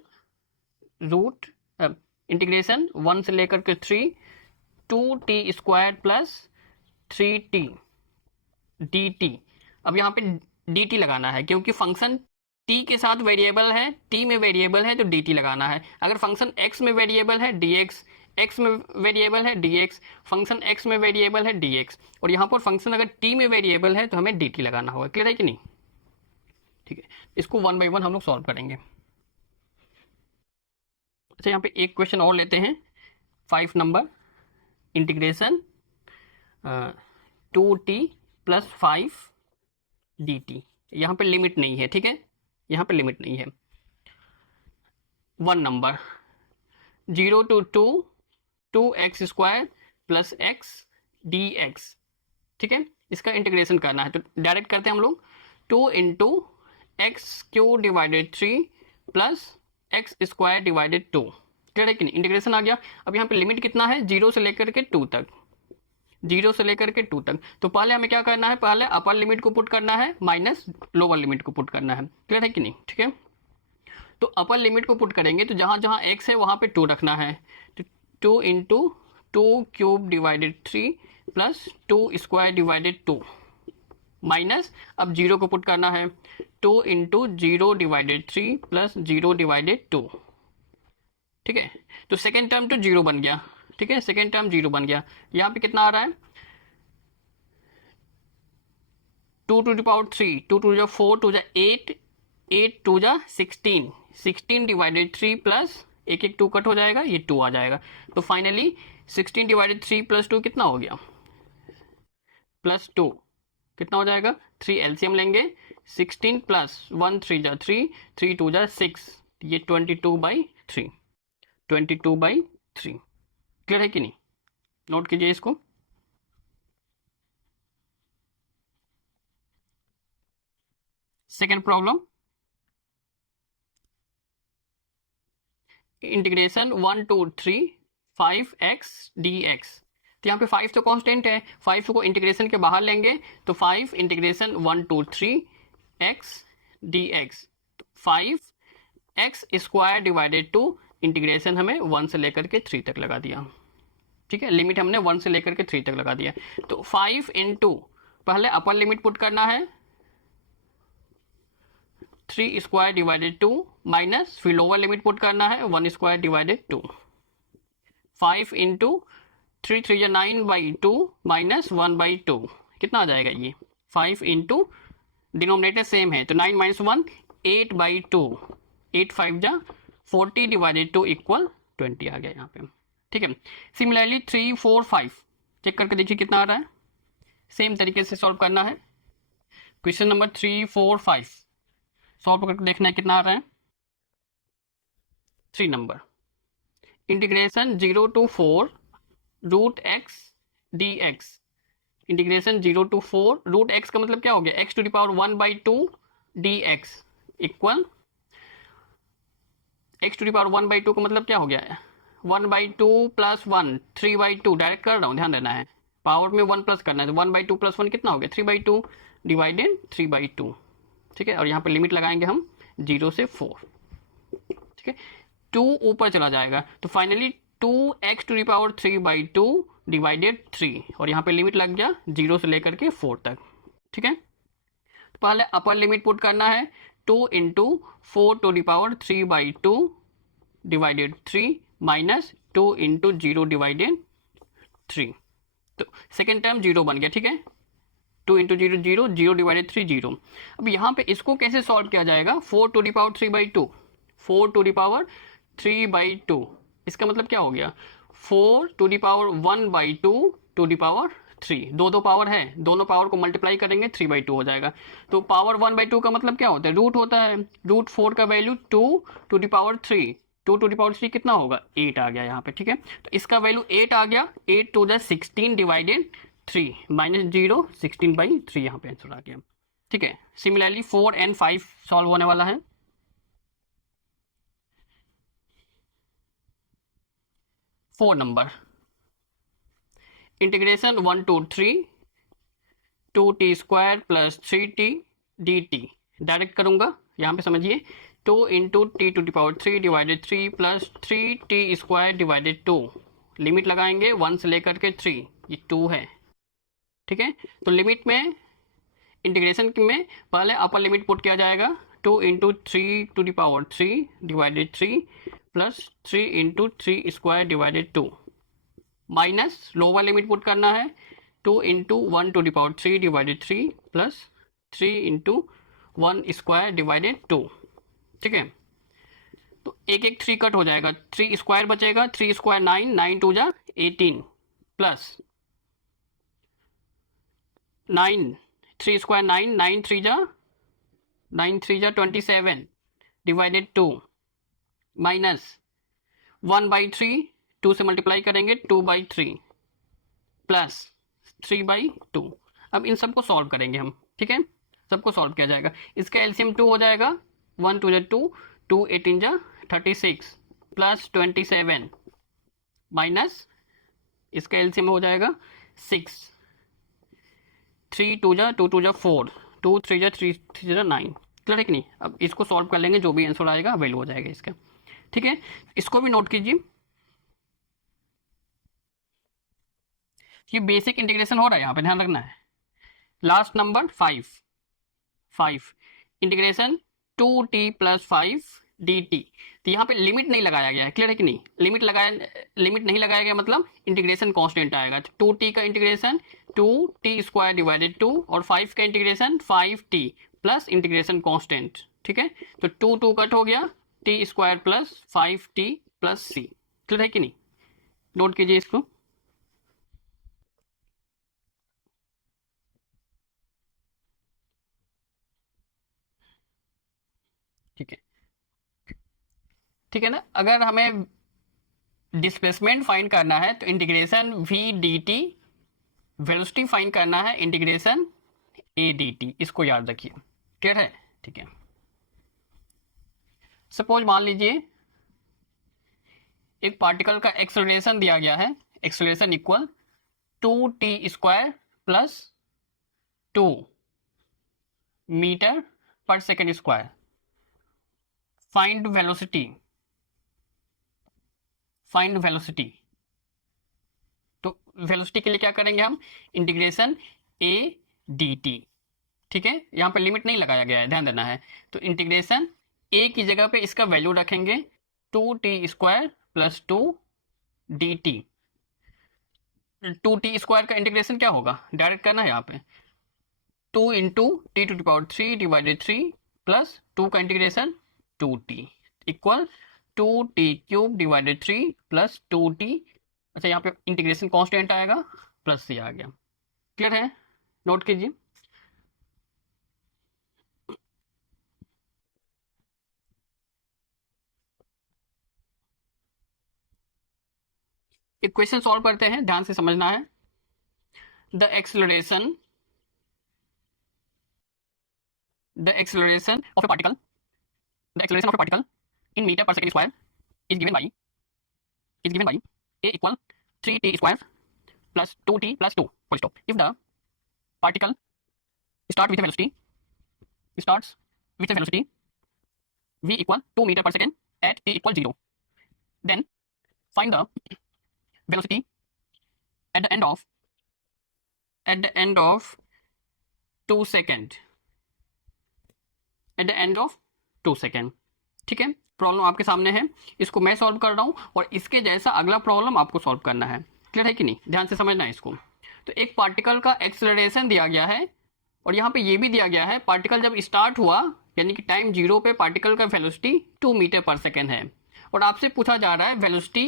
root integration 1 से लेकर के 3 2t square plus 3t dt। अब यहाँ पे dt लगाना है क्योंकि फंक्शन t के साथ वेरिएबल है, t में वेरिएबल है तो dt लगाना है। अगर फंक्शन x में वेरिएबल है dx, x में वेरिएबल है dx, फंक्शन x में वेरिएबल है dx, और यहाँ पर फंक्शन अगर t में वेरिएबल है तो हमें dt लगाना होगा। क्लियर है कि नहीं? ठीक है, इसको 1 बाई 1 हम लोग सॉल्व करेंगे। अच्छा, यहाँ पे एक क्वेश्चन और लेते हैं 5 number, integration 2t plus 5 dt। यहाँ पे लिमिट नहीं है, ठीक है, यहाँ पे लिमिट नहीं है। 1 number 0 to 2 2x square plus x dx, ठीक है, इसका इंटीग्रेशन करना है तो डायरेक्ट करते हैं हम लोग। 2 into x Q divided 3 plus x square divided 2। Clear है कि नहीं? इंटीग्रेशन आ गया। अब यहाँ पे लिमिट कितना है? 0 से लेकर के 2 तक, 0 से लेकर के 2 तक। तो पहले हमें क्या करना है? पहले अपर लिमिट को पुट करना है माइनस लोअर लिमिट को पुट करना है। क्लियर है कि नहीं? ठीक है, तो अपर लिमिट को पुट करेंगे तो जहाँ जहाँ x है वहाँ पे 2 रखना है। तो 2 into 2 cube divided 3 plus 2 square divided 2 minus, अब 0 को पुट करना है। 2 इंटू 0 डिवाइडेड 3 प्लस 0 डिवाइडेड 2। ठीक है, तो सेकेंड टर्म तो 0 बन गया। ठीक है, सेकेंड टर्म 0 बन गया। यहाँ पे कितना आ रहा है? 2 to the power 3, 2 to the 4 to the 8, 8 to the 16, 16 divided 3 plus एक एक 2 कट हो जाएगा, ये 2 आ जाएगा। तो फाइनली 16 डिवाइडेड 3 प्लस 2 कितना हो गया? प्लस 2 कितना हो जाएगा? 3 एलसीएम लेंगे। 16 प्लस 1 3 जा 3, 3 2 जा 6, ये 22/3, 22/3। क्लियर है कि नहीं? नोट कीजिए इसको। Second problem, integration 1 to 3 5x dx। तो यहाँ पे 5 तो कांस्टेंट है, 5 को इंटीग्रेशन के बाहर लेंगे तो 5 integration 1 to 3 x dx, 5x square divided 2, integration हमें 1 से लेकर के 3 तक लगा दिया। ठीक है, लिमिट हमने 1 से लेकर के 3 तक लगा दिया। तो 5 इंटू, पहले अपर लिमिट पुट करना है 3 स्क्वायर डिवाइडेड 2 माइनस, फिर लोअर लिमिट पुट करना है 1 स्क्वायर डिवाइडेड 2। 5 इंटू 3 3 9/2 माइनस 1/2, कितना आ जाएगा ये? 5 इंटू, डिनोमिनेटर सेम है तो 9 माइनस 1 8/2, 8 5 जा 40 डिवाइडेड 2 इक्वल 20 आ गया यहाँ पे। ठीक है, सिमिलरली 3 4 5 चेक करके देखिए कितना आ रहा है। सेम तरीके से सॉल्व करना है। क्वेश्चन नंबर 3 4 5 सॉल्व करके देखना है कितना आ रहा है। 3 number, integration 0 to 4 root x D x. Integration 0 to 4 root x का मतलब क्या हो गया? x to the power 1/2 dx equal, x to the power 1/2 का मतलब क्या हो गया? 1/2 प्लस 1 3/2, डायरेक्ट कर रहा हूँ, ध्यान देना है, पावर में 1 प्लस करना है। तो 1/2 प्लस 1 कितना हो गया? 3/2 डिवाइडेड 3/2। ठीक है, और यहाँ पे लिमिट लगाएंगे हम 0 से 4। ठीक है, 2 ऊपर चला जाएगा तो finally 2x to the power 3/2 divided 3, और यहाँ पे लिमिट लग गया 0 से लेकर के 4 तक। ठीक है, तो पहले अपर लिमिट पुट करना है 2 into 4 to the power 3/2 divided 3 minus 2 into 0 divided 3। तो सेकेंड टर्म 0 बन गया। ठीक है, 2 इंटू 0 0, 0 डिवाइडेड 3 0। अब यहाँ पे इसको कैसे सॉल्व किया जाएगा? 4 to the power 3/2, 4 to the power 3/2, इसका मतलब क्या हो गया? 4 to the power 1/2 to the power 3, दो पावर है, दोनों पावर को मल्टीप्लाई करेंगे 3/2 हो जाएगा। तो पावर 1/2 का मतलब क्या होता है? रूट होता है। रूट 4 का value 2 to the power 3, 2 to the power 3 कितना होगा? 8 आ गया यहाँ पे। ठीक है, तो इसका वैल्यू 8 आ गया। 8 to the 16 डिवाइडेड 3 माइनस 0, 16/3 यहाँ पे आंसर आ गया। ठीक है, सिमिलरली 4 and 5 सॉल्व होने वाला है। 4 number, integration 1 to 3 2t square plus 3t dt direct करूंगा, यहाँ पे समझिए 2 into t to the power 3 divided 3 plus 3t square divided 2, limit लगाएंगे 1 से लेकर के 3, ये 2 है, ठीक है। तो लिमिट में इंटीग्रेशन में पहले अपर लिमिट पुट किया जाएगा 2 into 3 to the power 3 divided 3 plus 3 into 3 square divided 2, minus lower limit put करना है 2 into 1 to the power 3 divided 3 plus 3 into 1 square divided 2, ठीक है। तो एक एक 3 कट हो जाएगा, 3 स्क्वायर बचेगा, 3 स्क्वायर 9, 9 टू जा 18 प्लस 9, 3 स्क्वायर 9, 9 3 जा 27 डिवाइडेड 2 माइनस 1/3, 2 से मल्टीप्लाई करेंगे 2/3 प्लस 3/2। अब इन सबको सॉल्व करेंगे हम, ठीक है, सबको सॉल्व किया जाएगा। इसका एलसीएम 2 हो जाएगा, 1 2 जा 2, 2 18 जा 36 प्लस 27 माइनस इसका एलसीएम हो जाएगा 6, 3 2 जा 2 2 जा 4, 2 3 जा 3 3 जा 9, क्लियर है कि नहीं। अब इसको सॉल्व कर लेंगे, जो भी आंसर आएगा वैल्यू हो जाएगा इसका, ठीक है। इसको भी नोट कीजिए, ये बेसिक इंटीग्रेशन हो रहा है, यहाँ पे ध्यान रखना है। Last number 5 integration 2t plus 5 dt, तो यहाँ पे लिमिट नहीं लगाया गया है, क्लियर है कि नहीं। लिमिट नहीं लगाया गया मतलब इंटीग्रेशन कांस्टेंट आएगा, तो 2t का इंटीग्रेशन 2t स्क्वायर डिवाइडेड 2 और 5 का integration 5t plus integration constant, ठीक है। तो 2 2 कट हो गया, t square plus 5t plus c, clear है कि नहीं। नोट कीजिए इसको, ठीक है, ठीक है ना। अगर हमें डिस्प्लेसमेंट फाइंड करना है तो integration v dt, velocity find करना है इंटीग्रेशन a dt, इसको याद रखिए, क्लियर है, ठीक है। सपोज मान लीजिए एक पार्टिकल का एक्सेलरेशन दिया गया है, acceleration equal 2t square plus 2 metre पर सेकेंड स्क्वायर, फाइंड वेलोसिटी, तो वेलोसिटी के लिए क्या करेंगे हम, इंटीग्रेशन a dt, ठीक है। यहाँ पे लिमिट नहीं लगाया गया है, ध्यान देना है। तो इंटीग्रेशन a की जगह पे इसका वैल्यू रखेंगे 2t square plus 2 dt, 2t square का इंटीग्रेशन क्या होगा, डायरेक्ट करना है यहाँ पे 2 into t to the power 3 divided 3 plus 2 का integration 2t equal 2t cube divided 3 plus 2t, अच्छा यहाँ पे इंटीग्रेशन कांस्टेंट आएगा प्लस c आ गया, क्लियर है। नोट कीजिए, एक क्वेश्चन सॉल्व करते हैं, ध्यान से समझना है। The acceleration of A particle in meter per second square is given by a equal 3t square plus 2t plus 2 full stop. If the particle starts with a velocity v equal 2 meter per second at t equal 0, then find the velocity at the end of 2 second, ठीक है। प्रॉब्लम आपके सामने है, इसको मैं सॉल्व कर रहा हूँ और इसके जैसा अगला प्रॉब्लम आपको सॉल्व करना है, क्लियर है कि नहीं, ध्यान से समझना है इसको। तो एक पार्टिकल का एक्सेलरेशन दिया गया है और यहाँ पे ये भी दिया गया है, पार्टिकल जब स्टार्ट हुआ यानी कि टाइम 0 पे पार्टिकल का वेलोसिटी 2 मीटर पर सेकेंड है और आपसे पूछा जा रहा है velocity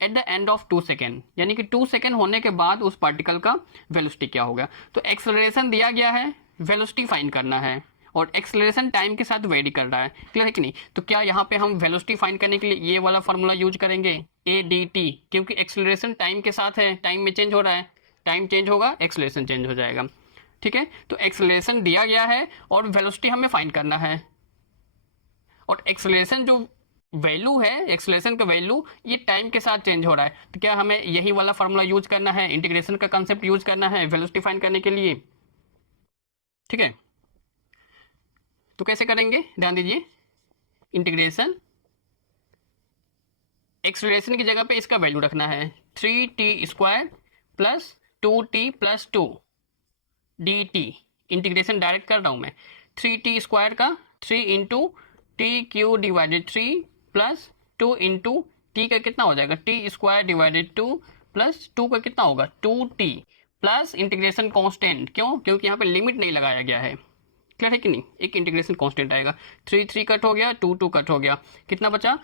at the end of 2 second, यानी कि 2 सेकेंड होने के बाद उस पार्टिकल का वेलोसिटी क्या होगा। तो एक्सेलरेशन दिया गया है, वेलोसिटी फाइंड करना है और एक्सेलरेशन टाइम के साथ वेरी कर रहा है, क्लियर है कि नहीं। तो क्या यहाँ पे हम वेलोसिटी फाइंड करने के लिए ये वाला फार्मूला यूज करेंगे a dt, क्योंकि एक्सेलरेशन टाइम के साथ है, टाइम में चेंज हो रहा है, टाइम चेंज होगा एक्सेलरेशन चेंज हो जाएगा, ठीक है। तो एक्सेलरेशन दिया गया है और वेलोसिटी हमें फाइंड करना है और एक्सेलरेशन जो वैल्यू है, एक्सेलरेशन का वैल्यू ये टाइम के साथ चेंज हो रहा है, तो क्या हमें यही वाला फॉर्मूला यूज करना है, इंटीग्रेशन का कंसेप्ट यूज करना है वेलोसिटी फाइंड करने के लिए। ठीक है, तो कैसे करेंगे, ध्यान दीजिए, इंटीग्रेशन एक्सेलरेशन की जगह पे इसका वैल्यू रखना है 3t² plus 2t+2 dt। Integration direct कर रहा हूं मैं, 3t² का 3 into T Q divided 3 plus 2 into T का कितना हो जाएगा, t² डिवाइडेड 2 प्लस 2 का कितना होगा 2t प्लस इंटीग्रेशन कांस्टेंट, क्यों, क्योंकि यहाँ पे लिमिट नहीं लगाया गया है। क्लियर है कि नहीं, एक इंटीग्रेशन कांस्टेंट आएगा, 3 कट हो गया, 2 कट हो गया, कितना बचा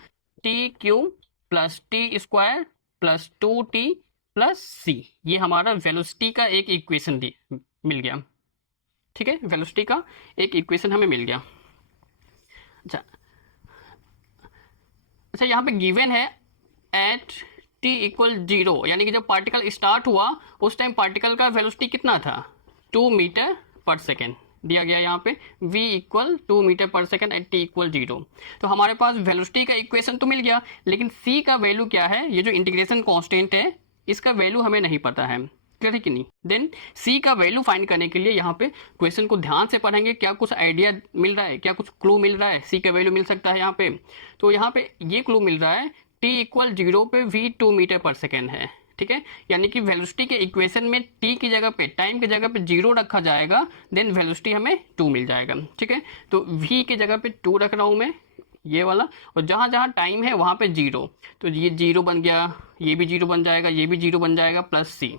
T Q plus t² plus 2t plus c। ये हमारा वेलोसिटी का एक इक्वेशन मिल गया। ठीक है, वेलोसिटी का एक इक्वेशन हमें मिल गया। अच्छा अच्छा, यहाँ पे गिवन है एट t=0, यानी कि जब पार्टिकल स्टार्ट हुआ उस टाइम पार्टिकल का वेलोसिटी कितना था 2 मीटर पर सेकेंड दिया गया यहाँ पे, v = 2 मीटर पर सेकेंड एट t=0। तो हमारे पास वेलोसिटी का इक्वेशन तो मिल गया, लेकिन c का वैल्यू क्या है, ये जो इंटीग्रेशन कांस्टेंट है इसका वैल्यू हमें नहीं पता है। क्लियर है कि नहीं। देन c का वैल्यू फाइंड करने के लिए यहाँ पे क्वेश्चन को ध्यान से पढ़ेंगे, क्या कुछ आइडिया मिल रहा है, क्या कुछ क्लू मिल रहा है, c का वैल्यू मिल सकता है यहाँ पे। तो यहाँ पे ये क्लू मिल रहा है t=0 पे v 2 मीटर पर सेकेंड है। ठीक है, यानी कि वेलोसिटी के इक्वेशन में t की जगह पे, टाइम की जगह पे 0 रखा जाएगा, देन वेलोसिटी हमें 2 मिल जाएगा। ठीक है, तो v की जगह पे 2 रख रहा हूँ मैं, ये वाला, और जहाँ जहाँ टाइम है वहाँ पे 0, तो ये 0 बन गया, ये भी 0 बन जाएगा, ये भी 0 बन जाएगा, plus c,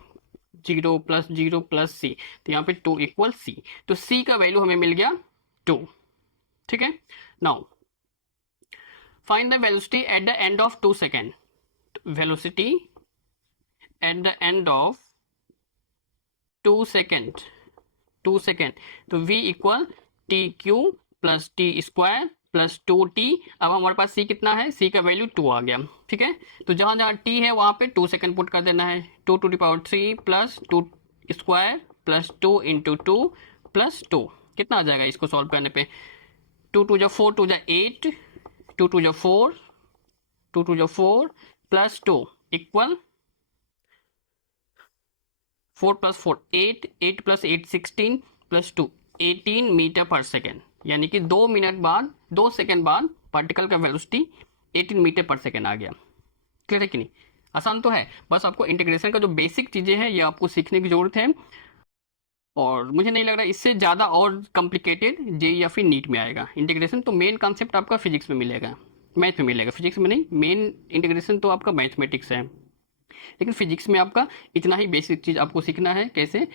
0 plus 0 plus c, तो यहाँ पे 2 = c। तो c का वैल्यू हमें मिल गया 2। ठीक है, now find the velocity at the end of 2 second. Velocity at the end of 2 second, 2 second, तो v = tq plus t² plus 2t। अब हमारे पास c कितना है, c का वैल्यू 2 आ गया। ठीक है, तो जहाँ जहाँ t है वहाँ पे 2 सेकेंड पुट कर देना है, 2⁻³ प्लस 2² प्लस 2 इंटू 2 प्लस 2, कितना आ जाएगा इसको सॉल्व करने पे, 2 2 जा 4, 2 जा 8, 2 2 जा 4, 2 2 जा 4 plus 2 equal 4 plus 4 8, 8 plus 8 16 plus 2 18 metre पर सेकेंड, यानी कि 2 मिनट बाद, 2 सेकेंड बाद पार्टिकल का वेलोसिटी 18 मीटर पर सेकेंड आ गया। क्लियर है कि नहीं, आसान तो है, बस आपको इंटीग्रेशन का जो बेसिक चीज़ें हैं ये आपको सीखने की ज़रूरत है, और मुझे नहीं लग रहा इससे ज़्यादा और कॉम्प्लिकेटेड जेईई या फिर नीट में आएगा। इंटीग्रेशन तो मेन कॉन्सेप्ट आपका फिजिक्स में मिलेगा, मैथ में मिलेगा, फिजिक्स में नहीं, मेन इंटीग्रेशन तो आपका मैथमेटिक्स है, लेकिन फिजिक्स में आपका इतना ही बेसिक चीज़ आपको सीखना है, कैसे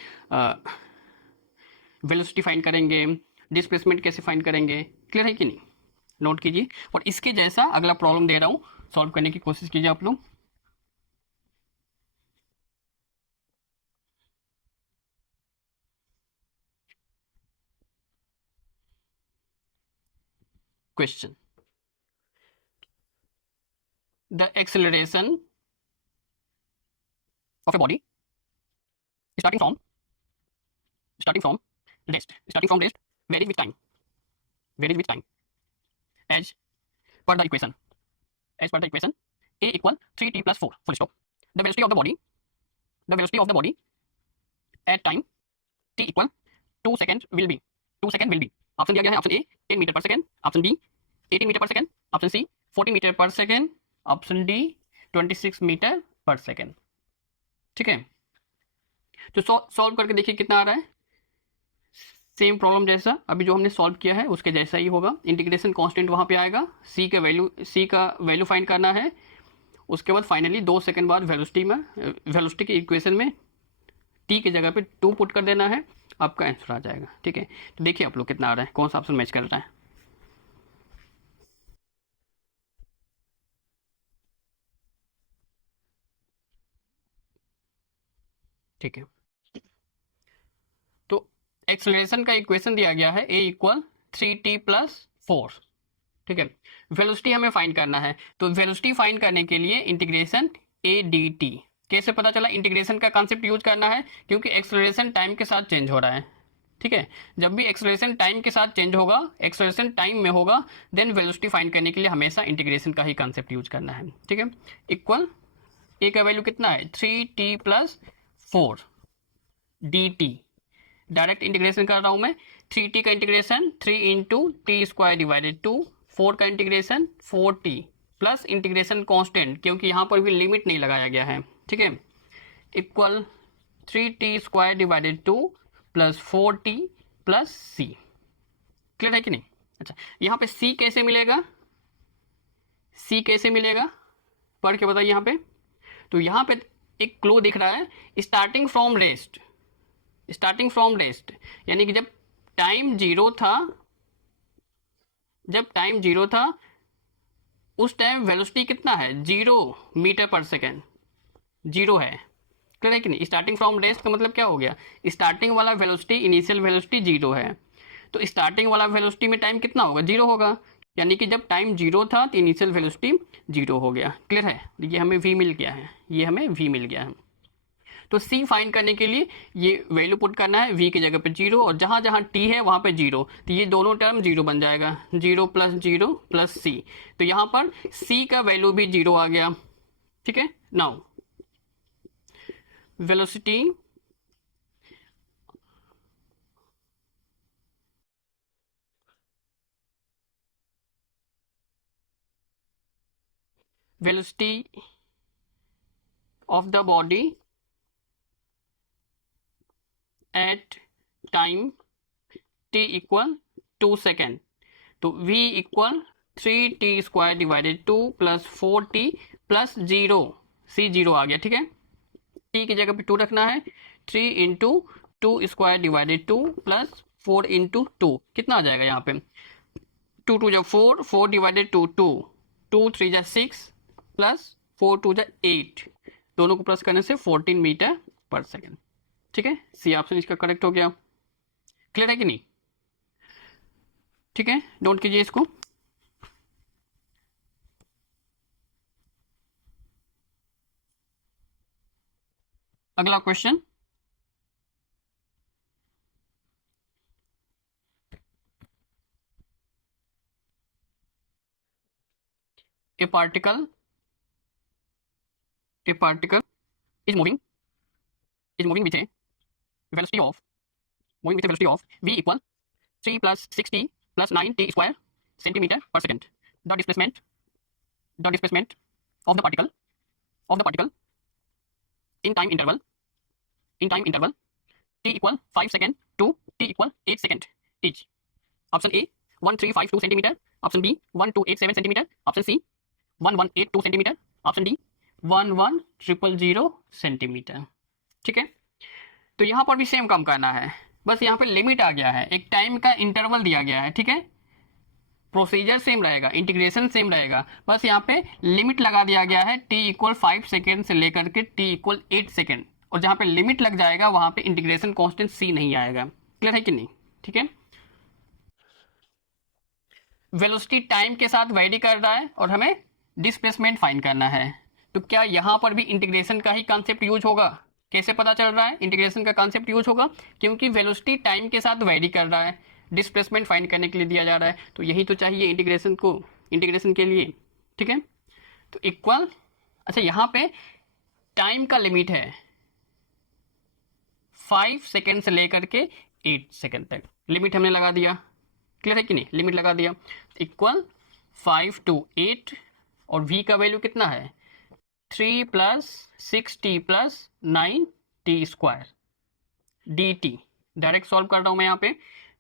वेलोसिटी फाइंड करेंगे, डिस्प्लेसमेंट कैसे फाइंड करेंगे। क्लियर है कि नहीं, नोट कीजिए, और इसके जैसा अगला प्रॉब्लम दे रहा हूँ, सॉल्व करने की कोशिश कीजिए आप लोग। Question, the acceleration of a body starting from rest varies with time as per the equation a = 3t + 4 full stop। the velocity of the body at time t = 2 seconds will be option दिया गया है, ऑप्शन ए 10 मीटर पर सेकेंड, ऑप्शन बी 18 मीटर पर सेकेंड, ऑप्शन सी 40 मीटर पर सेकेंड, ऑप्शन डी 26 मीटर पर सेकेंड। ठीक है, तो सॉल्व करके देखिए कितना आ रहा है, सेम प्रॉब्लम जैसा अभी जो हमने सॉल्व किया है उसके जैसा ही होगा। इंटीग्रेशन कांस्टेंट वहाँ पे आएगा, c का वैल्यू फाइंड करना है, उसके बाद फाइनली 2 सेकंड बाद वेलोसिटी के इक्वेशन में t की जगह पे 2 पुट कर देना है, आपका आंसर आ जाएगा। ठीक है, तो देखिए आप लोग कितना आ रहा है, कौन सा ऑप्शन मैच कर रहा है। ठीक है, तो एक्सेलरेशन का इक्वेशन दिया गया है a = 3t + 4। ठीक है, वेलोसिटी हमें फाइंड करना है, तो वेलोसिटी फाइंड करने के लिए इंटीग्रेशन a dt, कैसे पता चला, इंटीग्रेशन का कॉन्सेप्ट यूज करना है क्योंकि एक्सेलरेशन टाइम के साथ चेंज हो रहा है। ठीक है, जब भी एक्सेलरेशन टाइम के साथ चेंज होगा, एक्सेलरेशन टाइम में होगा, देन वेलोसिटी फाइंड करने के लिए हमेशा इंटीग्रेशन का ही कंसेप्ट यूज करना है। ठीक है, इक्वल ए का वैल्यू कितना है 3t plus 4 dt, direct integration कर रहा हूं मैं, 3t का integration 3 into T square divided 2, 4 का integration 4t plus integration constant, क्योंकि यहाँ पर भी लिमिट नहीं लगाया गया है। ठीक है, equal 3t square divided 2 plus 4t plus c। Clear है कि नहीं? अच्छा, यहाँ पे c कैसे मिलेगा, c कैसे मिलेगा पढ़ के बताइए यहाँ पे। तो यहाँ पे एक क्लू दिख रहा है, starting from rest, starting from rest, यानी कि जब टाइम जीरो था, जब टाइम जीरो था उस टाइम वेलोसिटी कितना है 0 मीटर पर सेकेंड, जीरो है। क्लियर है कि नहीं? स्टार्टिंग फ्रॉम रेस्ट का मतलब क्या हो गया, स्टार्टिंग वाला वेलोसिटी, इनिशियल वेलोसिटी 0 है, तो स्टार्टिंग वाला वेलोसिटी में टाइम कितना होगा 0 होगा, यानी कि जब टाइम 0 था तो इनिशियल वेलोसिटी 0 हो गया। क्लियर है? ये हमें v मिल गया है, ये हमें v मिल गया है। तो c फाइंड करने के लिए ये वैल्यू पुट करना है, v की जगह पे 0, और जहाँ जहाँ t है वहाँ पे 0, तो ये दोनों टर्म 0 बन जाएगा, 0 प्लस c, तो यहाँ पर c का वैल्यू भी 0 आ गया। ठीक है, now velocity velocity of the body at time t equal 2 second, तो v equal 3t square divided 2 plus 4t plus 0, c 0 आ गया। ठीक है, t की जगह पे 2 रखना है, 3 into 2 square divided 2 plus 4 into 2, कितना आ जाएगा यहाँ पे 2 2 जा 4, 4 डिवाइडेड 2 2, 2 3 जा 6 प्लस 4 2 जा 8, दोनों को प्लस करने से 14 मीटर पर सेकेंड। ठीक है, सी ऑप्शन इसका करेक्ट हो गया। क्लियर है कि नहीं? ठीक है, नोट कीजिए इसको। अगला question, a particle is moving with a velocity of v equal 3 plus 6t plus 9t square centimeter per second. The displacement of the particle in time interval t equal 5 second to t equal 8 second each. Option A 1352 centimeter, option B 1287 centimeter, option C 1182 centimeter, option D 11000 centimetre. ठीक है, तो यहाँ पर भी सेम काम करना है, बस यहाँ पे लिमिट आ गया है, एक टाइम का इंटरवल दिया गया है। ठीक है, प्रोसीजर सेम रहेगा, इंटीग्रेशन सेम रहेगा, बस यहाँ पे लिमिट लगा दिया गया है, t इक्वल 5 सेकेंड से लेकर के t इक्वल 8 सेकेंड, और जहाँ पे लिमिट लग जाएगा वहाँ पे इंटीग्रेशन कांस्टेंट c नहीं आएगा। क्लियर है कि नहीं? ठीक है, वेलोसिटी टाइम के साथ वेरी कर रहा है और हमें डिस्प्लेसमेंट फाइंड करना है, तो क्या यहाँ पर भी इंटीग्रेशन का ही कॉन्सेप्ट यूज होगा? कैसे पता चल रहा है इंटीग्रेशन का कॉन्सेप्ट यूज होगा? क्योंकि वेलोसिटी टाइम के साथ वेरी कर रहा है, डिस्प्लेसमेंट फाइंड करने के लिए दिया जा रहा है, तो यही तो चाहिए इंटीग्रेशन के लिए। ठीक है, तो इक्वल, अच्छा यहाँ पे टाइम का लिमिट है 5 सेकेंड से लेकर के 8 सेकेंड तक, लिमिट हमने लगा दिया। क्लियर है कि नहीं? लिमिट लगा दिया, इक्वल 5 to 8, और v का वैल्यू कितना है 3 plus 6t plus 9t square dt। Direct solve कर रहा हूं मैं यहाँ पे,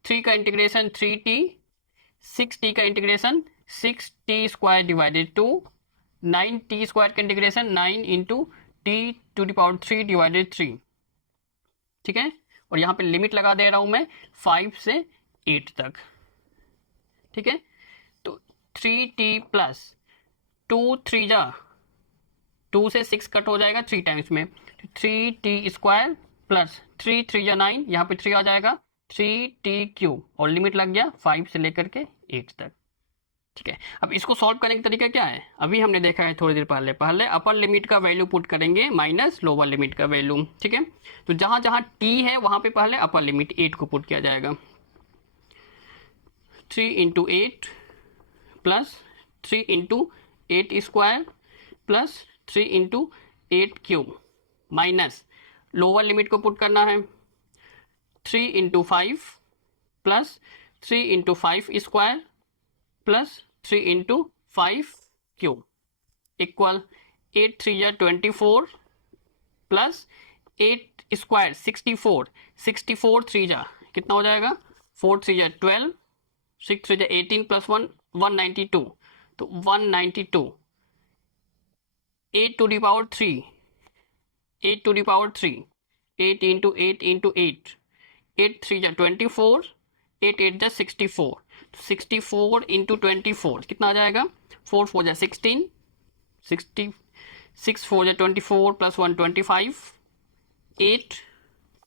3 का इंटीग्रेशन 3t, 6t का integration 6t square divided 2, 9t square का integration 9 into t to the power 3 divided 3। ठीक है, और यहाँ पे लिमिट लगा दे रहा हूं मैं 5 से 8 तक। ठीक है, तो 3t प्लस 2 3 जा 2 से 6 कट हो जाएगा 3 टाइम्स में, 3t स्क्वायर प्लस 3 3 जा 9, यहाँ पे 3 आ जाएगा 3t क्यूब, और लिमिट लग गया 5 से लेकर के 8 तक। ठीक है। अब इसको सॉल्व करने का तरीका क्या है, अभी हमने देखा है थोड़ी देर पहले, अपर लिमिट का वैल्यू पुट करेंगे माइनस लोअर लिमिट का वैल्यू, ठीक है। तो जहां जहां टी है वहां पे पहले अपर लिमिट 8 को पुट किया जाएगा। 3 into 8 plus 3 into 8 square plus 3 into 8 cube minus lower limit को पुट करना है 3 into 5 plus 3 into 5 square plus 3 into 5 cube equal 8 3 या 24 प्लस 8 स्क्वायर 64, 64 3 जा कितना हो जाएगा 4 3 या 12, 6 3 जा 18 प्लस 1 192, तो 192 8 to the power 3, 8 to the power 3, 8 into 8 into 8, 8 3 जा 24, 8 8 जा 64, 64 इंटू 24 कितना आ जाएगा 4 4 जा 16, 6 4 जा 24 प्लस 1 25, 8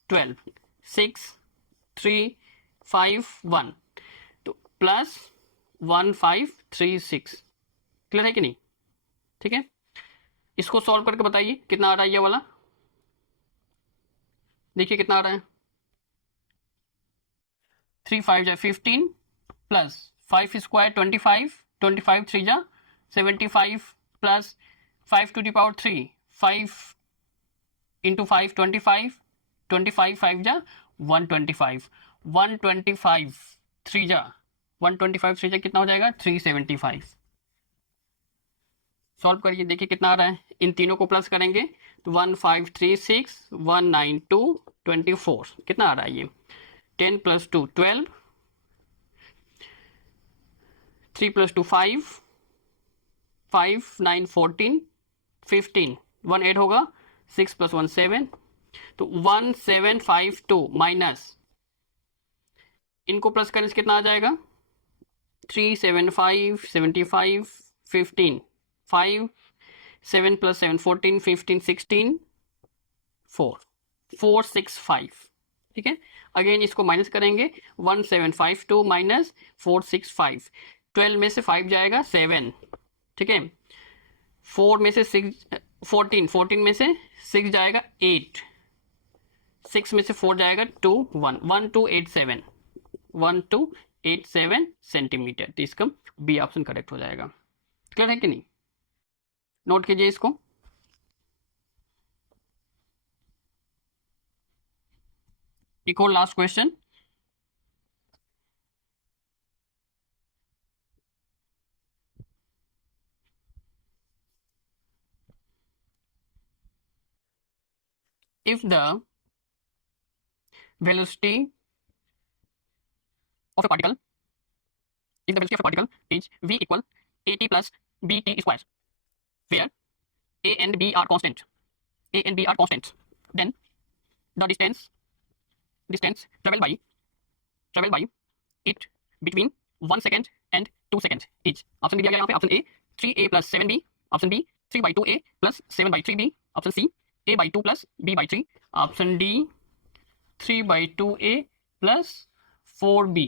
12, 6 3 5 1, तो प्लस 1 5 3 6। क्लियर है कि नहीं? ठीक है, इसको सॉल्व करके बताइए कितना आ रहा है ये वाला, देखिए कितना आ रहा है 3 5 जा 15 प्लस 5 स्क्वायर 25, 25 3 जा 75 plus 5 to the power 3, 5 into 5 25, 25 5 जा 125, 125 3 जा 125 3 जा कितना हो जाएगा 375। सॉल्व करिए देखिए कितना आ रहा है, इन तीनों को प्लस करेंगे तो 1536 192 24 कितना आ रहा है ये 10 प्लस 2 12, 3 प्लस 2 5, 5 9 14 15, 1 8 होगा 6 प्लस 1 7, तो 1752 माइनस इनको प्लस करने से कितना आ जाएगा 375 75 15, 5 7 प्लस 7 14 15 16 4 465। ठीक है, अगेन इसको माइनस करेंगे 1752 माइनस 465, 12 में से 5 जाएगा 7, ठीक है, 4 में से 6 14, 14 में से 6 जाएगा 8, 6 में से 4 जाएगा 2 1 1287, 1287 सेंटीमीटर। तो इसका बी ऑप्शन करेक्ट हो जाएगा। क्लियर है कि नहीं? नोट कीजिए इसको। एक और last question, if the velocity of a particle is v equal at plus bt square, where a and b are constants, then the distance traveled by it between 1 second and 2 seconds is, option दिया गया यहाँ पे, option A 3a plus 7b, option B 3/2a plus 7/3b, option C a by 2 plus b by 3, option D 3/2a plus 4b।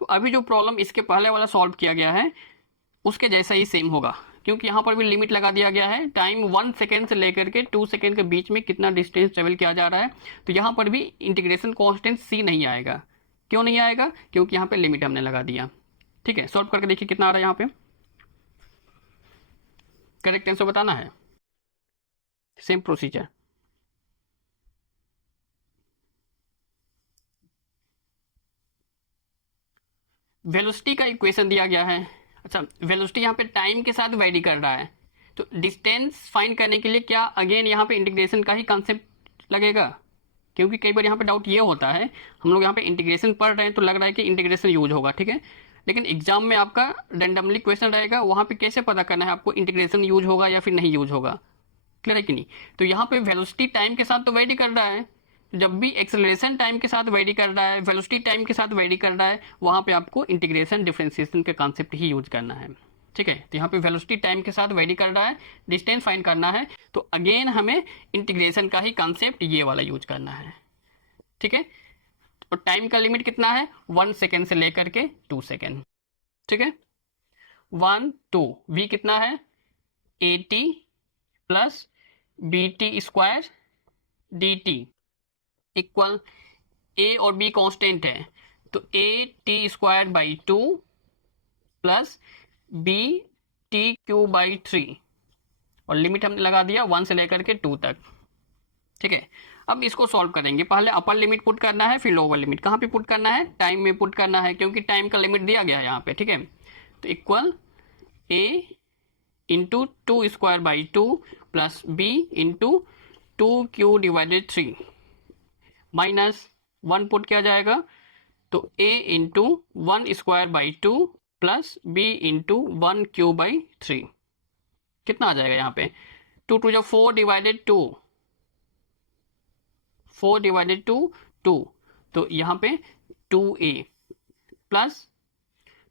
तो अभी जो प्रॉब्लम इसके पहले वाला सॉल्व किया गया है उसके जैसा ही सेम होगा, क्योंकि यहाँ पर भी लिमिट लगा दिया गया है, टाइम 1 सेकेंड से लेकर के 2 सेकेंड के बीच में कितना डिस्टेंस ट्रेवल किया जा रहा है। तो यहाँ पर भी इंटीग्रेशन कांस्टेंट सी नहीं आएगा। क्यों नहीं आएगा? क्योंकि यहाँ पे लिमिट हमने लगा दिया। ठीक है, सॉल्व करके देखिए कितना आ रहा है यहाँ पे, करेक्ट आंसर बताना है, सेम प्रोसीजर। वेलोसिटी का इक्वेशन दिया गया है। अच्छा, वेलोसिटी यहाँ पे टाइम के साथ वेरी कर रहा है, तो डिस्टेंस फाइंड करने के लिए क्या अगेन यहाँ पे इंटीग्रेशन का ही कॉन्सेप्ट लगेगा? क्योंकि कई बार यहाँ पे डाउट ये होता है, हम लोग यहाँ पे इंटीग्रेशन पढ़ रहे हैं तो लग रहा है कि इंटीग्रेशन यूज होगा, ठीक है, लेकिन एग्जाम में आपका रेंडमली क्वेश्चन रहेगा, वहाँ पे कैसे पता करना है आपको इंटीग्रेशन यूज होगा या फिर नहीं यूज होगा? क्लियर है कि नहीं? तो यहाँ पे वेलोसिटी टाइम के साथ तो वेरी कर रहा है, जब भी एक्सेलरेशन टाइम के साथ वेरी कर रहा है, वेलोसिटी टाइम के साथ वेरी कर रहा है, वहाँ पे आपको इंटीग्रेशन डिफरेंशिएशन का कॉन्सेप्ट ही यूज करना है। ठीक है, तो यहाँ पे वेलोसिटी टाइम के साथ वेरी कर रहा है, डिस्टेंस फाइंड करना है, तो अगेन हमें इंटीग्रेशन का ही कॉन्सेप्ट ये वाला यूज करना है। ठीक है, और टाइम का लिमिट कितना है 1 सेकेंड से लेकर के 2 सेकेंड। ठीक है, 1 2, v कितना है a t plus b t square d t equal, a और बी कांस्टेंट है तो a t square by 2 plus b t cube by 3 और लिमिट हमने लगा दिया 1 से लेकर के 2 तक। ठीक है, अब इसको सॉल्व करेंगे। पहले अपर लिमिट पुट करना है, फिर लोअर लिमिट। कहाँ पे पुट करना है? टाइम में पुट करना है, क्योंकि टाइम का लिमिट दिया गया है यहाँ पे। ठीक है, तो equal a into 2 square by 2 plus b into 2 cube divided 3 minus 1 put किया जाएगा तो a into 1 square by 2 plus b into 1 cube by 3 कितना आ जाएगा यहाँ पे? 2 टू जो 4 डिवाइडेड 2, 4 डिवाइडेड 2 2, तो यहाँ पे 2a प्लस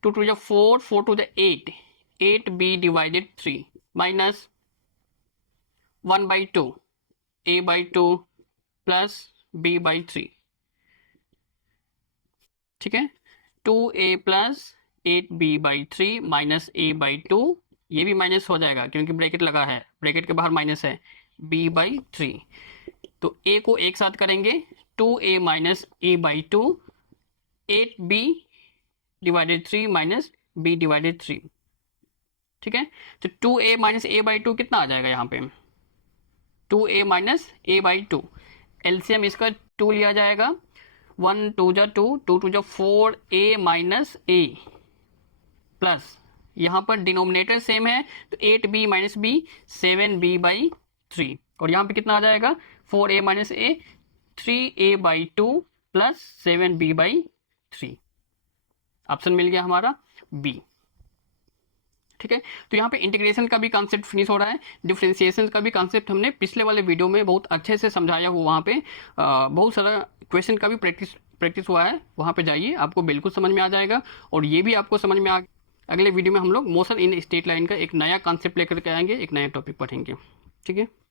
2 टू जो 4, 4 टू जो 8, 8b divided 3 minus 1 by 2 a by 2 plus b by 3। ठीक है, 2a plus 8b by 3 minus a by 2, ये भी माइनस हो जाएगा क्योंकि ब्रैकेट लगा है, ब्रैकेट के बाहर माइनस है, b बाई 3। तो a को एक साथ करेंगे 2a minus a by 2, 8b divided 3 minus b divided 3। ठीक है, तो 2a माइनस a बाई 2 कितना आ जाएगा यहाँ पे? 2a minus a by 2, LCM इसका 2 लिया जाएगा, 1 2 जा 2, 2 टू जा 4a माइनस a प्लस यहाँ पर डिनोमिनेटर सेम है तो 8b minus b 7b by 3 और यहाँ पे कितना आ जाएगा? 4a minus a 3a by 2 plus 7b by 3। Option मिल गया हमारा बी। ठीक है, तो यहाँ पे इंटीग्रेशन का भी कॉन्सेप्ट फिनिश हो रहा है, डिफरेंशिएशन का भी कॉन्सेप्ट हमने पिछले वाले वीडियो में बहुत अच्छे से समझाया हुआ, वहाँ पे बहुत सारा क्वेश्चन का भी प्रैक्टिस हुआ है, वहाँ पे जाइए आपको बिल्कुल समझ में आ जाएगा। और ये भी आपको समझ में अगले वीडियो में हम लोग मोशन इन स्ट्रेट लाइन का एक नया कॉन्सेप्ट लेकर के आएंगे, एक नया टॉपिक पढ़ेंगे। ठीक है।